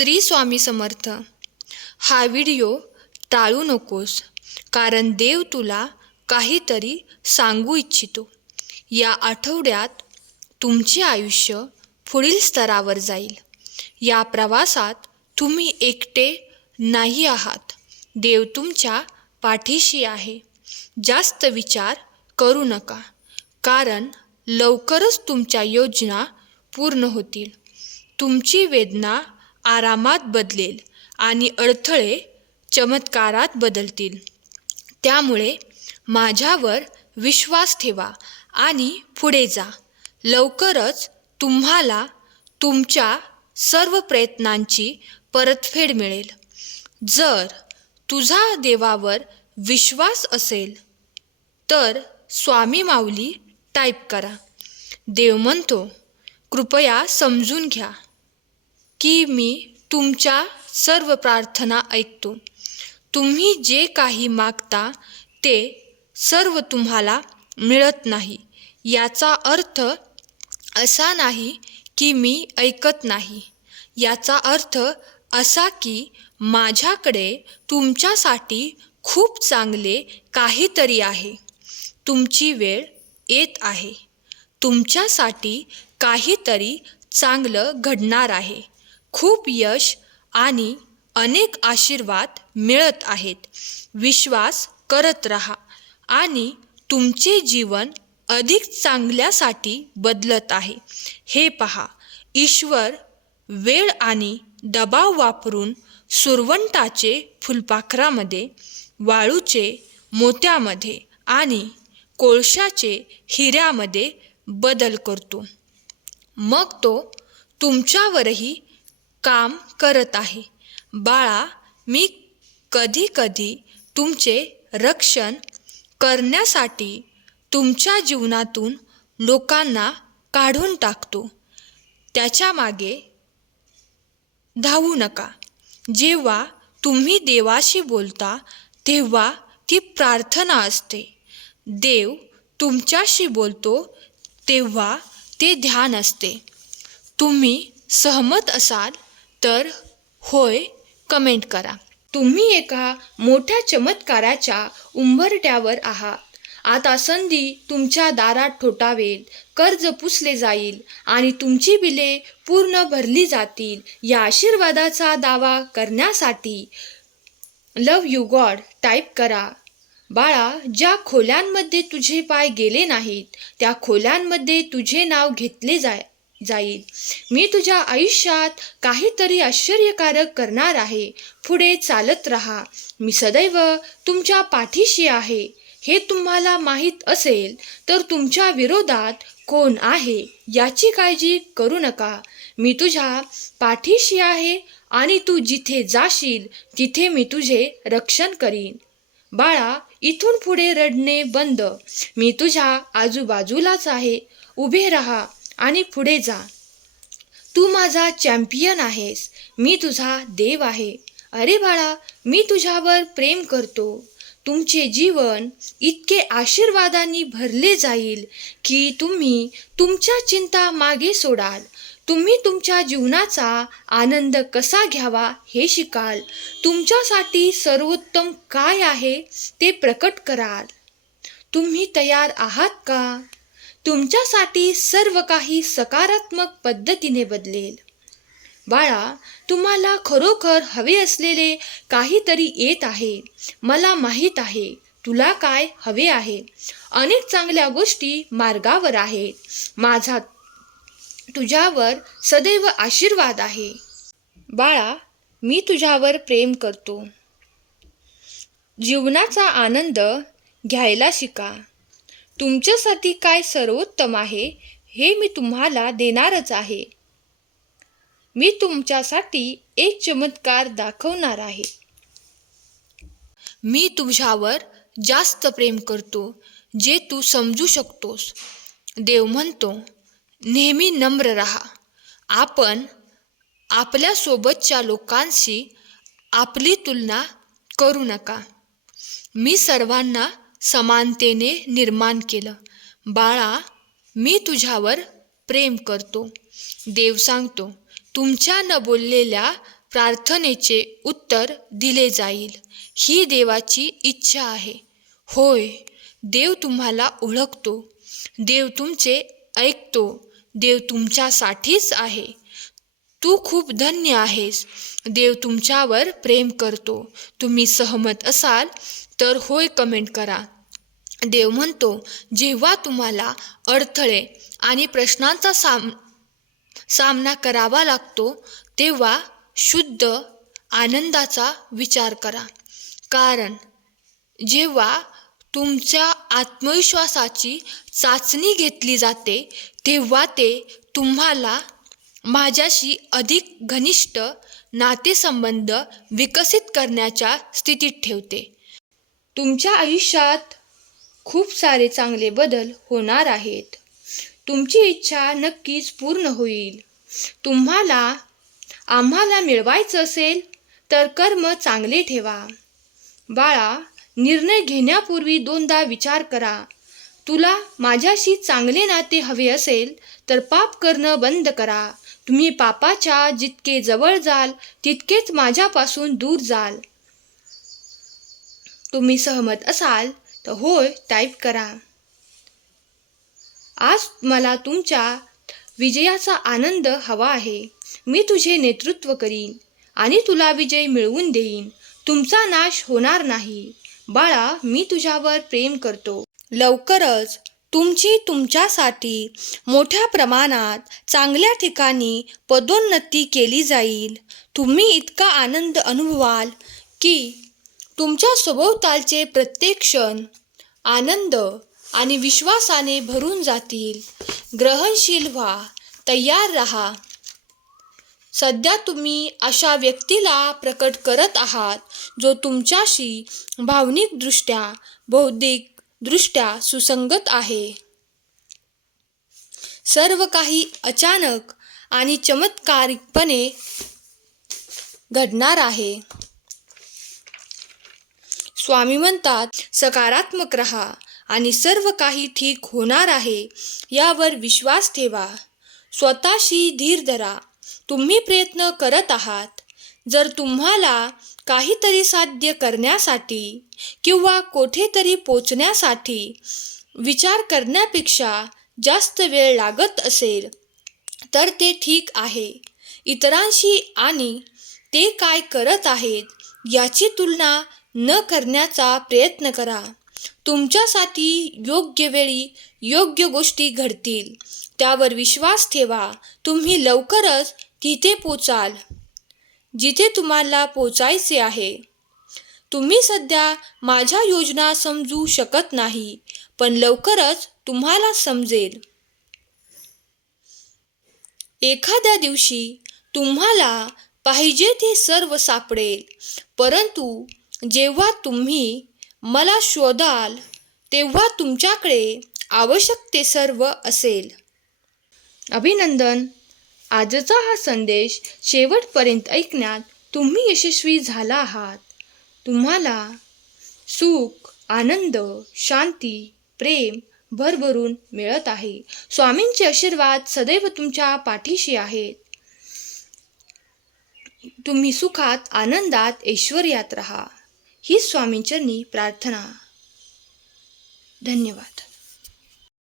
श्री स्वामी समर्थ. हा व्हिडिओ टाळू नकोस कारण देव तुला काहीतरी सांगू इच्छितो. या आठवड्यात तुमचे आयुष्य पुढील स्तरावर जाईल. या प्रवासात तुम्ही एकटे नाही आहात. देव तुमच्या पाठीशी आहे. जास्त विचार करू नका कारण लवकरच तुमच्या योजना पूर्ण होतील. तुमची वेदना आरामात बदलेल आणि अडथळे चमत्कारात बदलतील. त्यामुळे माझ्यावर विश्वास ठेवा आणि पुढे जा. लवकरच तुम्हाला तुमच्या सर्व प्रयत्नांची परतफेड मिळेल. जर तुझा देवावर विश्वास असेल तर स्वामी माऊली टाईप करा. देव म्हणतो कृपया समजून घ्या. की मी तुमच्या सर्व प्रार्थना ऐकतो. तुम्ही जे काही मागता ते सर्व तुम्हाला मिळत नाही. याचा अर्थ असा नाही की मी ऐकत नाही. याचा अर्थ असा की माझ्याकडे तुमच्यासाठी खूप चांगले काहीतरी आहे. तुमची वेळ येत आहे. तुमच्यासाठी काहीतरी चांगलं घडणार आहे. खूप यश आणि अनेक आशीर्वाद मिळत आहेत. विश्वास करत राहा आणि तुमचे जीवन अधिक चांगल्यासाठी बदलत आहे. हे पहा ईश्वर वेळ आणि दबाव वापरून सुरवंटाचे फुलपाखरामध्ये वाळूचे मोत्यामध्ये आणि कोळशाचे हिऱ्यामध्ये बदल करतो. मग तो तुमच्यावरही काम करत आहे. बाळा मी कधी कधी तुमचे रक्षण करण्यासाठी तुमच्या जीवनातून लोकांना काढून टाकतो. त्याच्यामागे धावू नका. जेव्हा तुम्ही देवाशी बोलता तेव्हा ती प्रार्थना असते. देव तुमच्याशी बोलतो तेव्हा ते ध्यान असते. तुम्ही सहमत असाल तर होय कमेंट करा. तुम्ही एका मोठ्या चमत्काराच्या उंबरट्यावर आहात. आता संधी तुमच्या दारात ठोठावेल कर्ज पुसले जाईल आणि तुमची बिले पूर्ण भरली जातील या आशीर्वादाचा दावा करण्यासाठी लव यू गॉड टाईप करा. बाळा ज्या खोल्यांमध्ये तुझे पाय गेले नाहीत त्या खोल्यांमध्ये तुझे नाव घेतले जाय जाईल. मी तुझ्या आयुष्यात काहीतरी आश्चर्यकारक करणार आहे. पुढे चालत राहा. मी सदैव तुमच्या पाठीशी आहे. हे तुम्हाला माहीत असेल तर तुमच्या विरोधात कोण आहे याची काळजी करू नका. मी तुझ्या पाठीशी आहे आणि तू जिथे जाशील तिथे मी तुझे रक्षण करीन. बाळा इथून पुढे रडणे बंद. मी तुझ्या आजूबाजूलाच आहे. उभे राहा. आणि पुढे जा. तू माझा चॅम्पियन आहेस. मी तुझा देव आहे. अरे बाळा मी तुझ्यावर प्रेम करतो. तुमचे जीवन इतके आशीर्वादांनी भरले जाईल की तुम्ही तुमच्या चिंता मागे सोडाल. तुम्ही तुमच्या जीवनाचा आनंद कसा घ्यावा हे शिकाल. तुमच्यासाठी सर्वोत्तम काय आहे ते प्रकट कराल. तुम्ही तयार आहात का? तुमच्यासाठी सर्व काही सकारात्मक पद्धतीने बदलेल. बाळा तुम्हाला खरोखर हवे असलेले काहीतरी येत आहे. मला माहीत आहे. तुला काय हवे आहे? अनेक चांगल्या गोष्टी मार्गावर आहेत. माझा तुझ्यावर सदैव आशीर्वाद आहे. बाळा मी तुझ्यावर प्रेम करतो. जीवनाचा आनंद घ्यायला शिका. तुमच्यासाठी काय सर्वोत्तम आहे हे मी तुम्हाला देणारच आहे. मी तुमच्यासाठी एक चमत्कार दाखवणार आहे. मी तुझ्यावर जास्त प्रेम करतो जे तू समजू शकतोस. देव म्हणतो नेहमी नम्र राहा. आपण आपल्यासोबतच्या लोकांशी आपली तुलना करू नका. मी सर्वांना समानतेने निर्माण केलं. बाळा मी तुझ्यावर प्रेम करतो. देव सांगतो तुमच्या न बोललेल्या प्रार्थनेचे उत्तर दिले जाईल. ही देवाची इच्छा आहे. होय देव तुम्हाला ओळखतो. देव तुमचे ऐकतो. देव तुमच्यासाठीच आहे. तू खूप धन्य आहेस. देव तुमच्यावर प्रेम करतो. तुम्ही सहमत असाल तर होय कमेंट करा. देव म्हणतो जेव्हा तुम्हाला अडथळे आणि प्रश्नांचा साम सामना करावा लागतो तेव्हा शुद्ध आनंदाचा विचार करा. कारण जेव्हा तुमच्या आत्मविश्वासाची चाचणी घेतली जाते तेव्हा ते तुम्हाला माझ्याशी अधिक घनिष्ठ नातेसंबंध विकसित करण्याच्या स्थितीत ठेवते. तुमच्या आयुष्यात खूप सारे चांगले बदल होणार आहेत. तुमची इच्छा नक्कीच पूर्ण होईल. तुम्हाला आम्हाला मिळवायचं असेल तर कर्म चांगले ठेवा. बाळा निर्णय घेण्यापूर्वी दोनदा विचार करा. तुला माझ्याशी चांगले नाते हवे असेल तर पाप करणं बंद करा. तुम्ही पापाच्या जितके जवळ जाल तितकेच माझ्यापासून दूर जाल. तुम्ही सहमत असाल तर होय टाईप करा. आज मला तुमच्या विजयाचा आनंद हवा आहे. मी तुझे नेतृत्व करीन आणि तुला विजय मिळवून देईन. तुमचा नाश होणार नाही. बाळा मी तुझ्यावर प्रेम करतो. लवकरच तुमची तुमच्यासाठी मोठ्या प्रमाणात चांगल्या ठिकाणी पदोन्नती केली जाईल. तुम्ही इतका आनंद अनुभवाल की तुमच्या सभोवतालचे प्रत्येक क्षण आनंद आणि विश्वासाने भरून जातील. ग्रहणशील व्हा तयार रहा. सध्या तुम्ही अशा व्यक्तीला प्रकट करत आहात जो तुमच्याशी भावनिकदृष्ट्या बौद्धिक दृष्ट्या सुसंगत आहे. सर्व काही अचानक आणि चमत्कारिकपणे घडणार आहे. स्वामी म्हणतात सकारात्मक रहा आणि सर्व काही ठीक होणार आहे यावर विश्वास ठेवा. स्वतःशी धीर धरा. तुम्ही प्रयत्न करत आहात. जर तुम्हाला काहीतरी साध्य करण्यासाठी किंवा कोठेतरी पोचण्यासाठी विचार करण्यापेक्षा जास्त वेळ लागत असेल तर ते ठीक आहे. इतरांशी आणि ते काय करत आहेत याची तुलना न करण्याचा प्रयत्न करा. तुमच्यासाठी योग्य वेळी योग्य गोष्टी घडतील. त्यावर विश्वास ठेवा. तुम्ही लवकरच तिथे पोचाल. जिथे तुम्हाला पोचायचे आहे. तुम्ही सध्या माझ्या योजना समजू शकत नाही पण लवकरच तुम्हाला समजेल. एखाद्या दिवशी तुम्हाला पाहिजे ते सर्व सापडेल परंतु जेव्हा तुम्ही मला शोधाल तेव्हा तुमच्याकडे आवश्यक ते सर्व असेल. अभिनंदन. आजचा हा संदेश शेवटपर्यंत ऐकण्यात तुम्ही यशस्वी झाला आहात. तुम्हाला सुख आनंद शांती प्रेम भरभरून मिळत आहे. स्वामींचे आशीर्वाद सदैव तुमच्या पाठीशी आहेत. तुम्ही सुखात आनंदात ऐश्वर्यात राहा. ही स्वामींचरणी प्रार्थना. धन्यवाद.